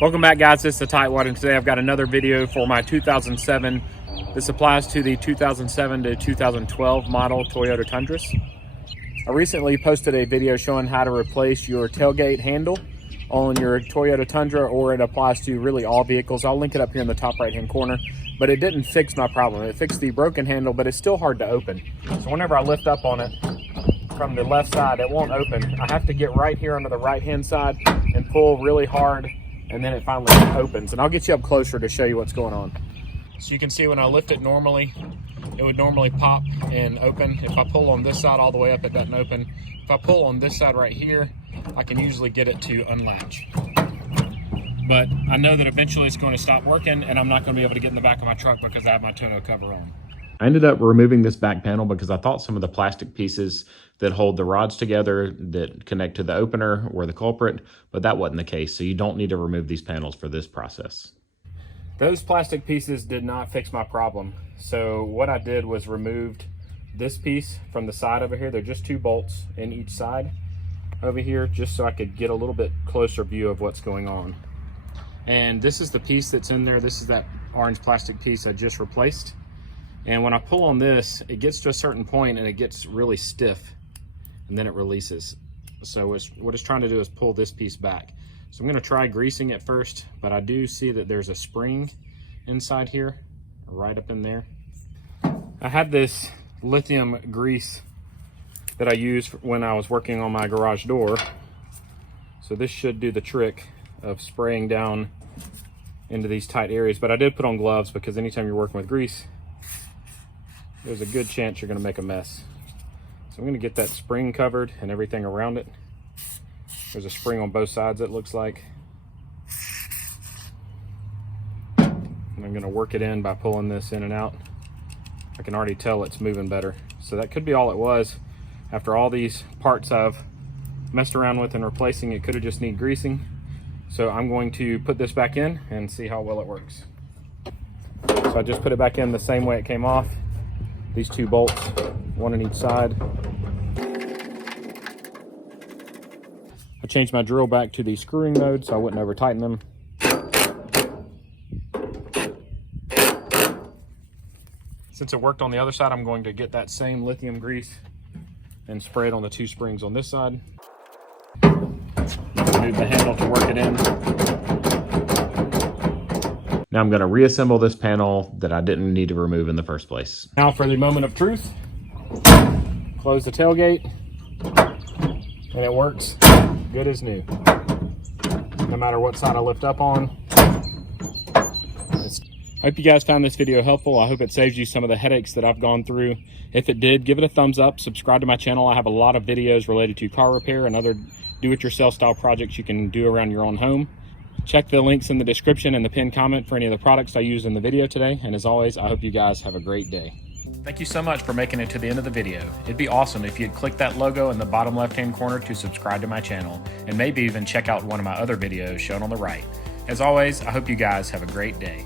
Welcome back, guys. This is the Tightwaddiy, and today I've got another video for my 2007. This applies to the 2007 to 2012 model Toyota Tundras. I recently posted a video showing how to replace your tailgate handle on your Toyota Tundra, or it applies to really all vehicles. I'll link it up here in the top right hand corner, but it didn't fix my problem. It fixed the broken handle, but it's still hard to open. So whenever I lift up on it from the left side, it won't open. I have to get right here under the right hand side and pull really hard, and then it finally opens. And I'll get you up closer to show you what's going on. So you can see when I lift it normally, it would normally pop and open. If I pull on this side all the way up, it doesn't open. If I pull on this side right here, I can usually get it to unlatch. But I know that eventually it's going to stop working, and I'm not going to be able to get in the back of my truck because I have my tonneau cover on. I ended up removing this back panel because I thought some of the plastic pieces that hold the rods together that connect to the opener were the culprit, but that wasn't the case. So you don't need to remove these panels for this process. Those plastic pieces did not fix my problem. So what I did was removed this piece from the side over here. They're just 2 bolts in each side over here, just so I could get a little bit closer view of what's going on. And this is the piece that's in there. This is that orange plastic piece I just replaced. And when I pull on this, it gets to a certain point and it gets really stiff, and then it releases. So what it's trying to do is pull this piece back. So I'm gonna try greasing it first, but I do see that there's a spring inside here, right up in there. I had this lithium grease that I used when I was working on my garage door. So this should do the trick of spraying down into these tight areas, but I did put on gloves because anytime you're working with grease, there's a good chance you're gonna make a mess. So I'm gonna get that spring covered and everything around it. There's a spring on both sides, it looks like. And I'm gonna work it in by pulling this in and out. I can already tell it's moving better. So that could be all it was. After all these parts I've messed around with and replacing, it could have just need greasing. So I'm going to put this back in and see how well it works. So I just put it back in the same way it came off. These 2 bolts, 1 on each side. I changed my drill back to the screwing mode so I wouldn't over tighten them. Since it worked on the other side, I'm going to get that same lithium grease and spray it on the 2 springs on this side. Move the handle to work it in. Now I'm going to reassemble this panel that I didn't need to remove in the first place. Now for the moment of truth. Close the tailgate, and it works good as new. No matter what side I lift up on. I hope you guys found this video helpful. I hope it saves you some of the headaches that I've gone through. If it did, give it a thumbs up. Subscribe to my channel. I have a lot of videos related to car repair and other do-it-yourself style projects you can do around your own home. Check the links in the description and the pinned comment for any of the products I used in the video today. And as always, I hope you guys have a great day. Thank you so much for making it to the end of the video. It'd be awesome if you'd click that logo in the bottom left-hand corner to subscribe to my channel, and maybe even check out one of my other videos shown on the right. As always, I hope you guys have a great day.